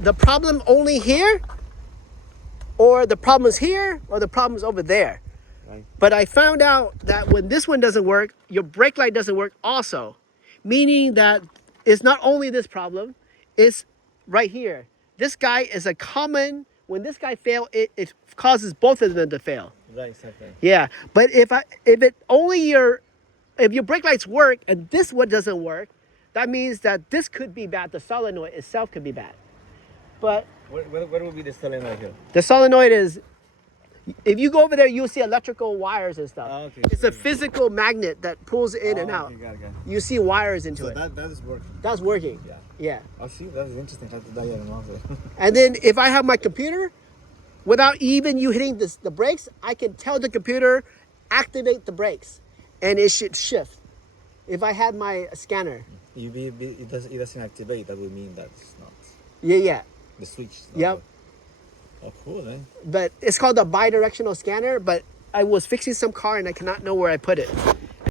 the problem only here, or the problem's here, or the problem's over there. Right. But I found out that when this one doesn't work, your brake light doesn't work also. Meaning that it's not only this problem, it's right here. This guy is a common, when this guy fails, it causes both of them to fail. Right, exactly. Yeah, but if your brake lights work and this one doesn't work, that means that this could be bad. The solenoid itself could be bad. But Where would be the solenoid here? the solenoid is, if you go over there, you'll see electrical wires and stuff. Oh, okay. It's a physical magnet that pulls in and out. Okay, got it. You see wires into So it. that is working. That's working. Yeah. Yeah. I see. That is interesting. How to diagram also. And then if I have my computer, without even you hitting the brakes, I can tell the computer, activate the brakes, and it should shift. If I had my scanner. It doesn't activate. That would mean that it's not Yeah. the switch. Yep. Oh, cool, man. But it's called a bi-directional scanner, but I was fixing some car and I cannot know where I put it.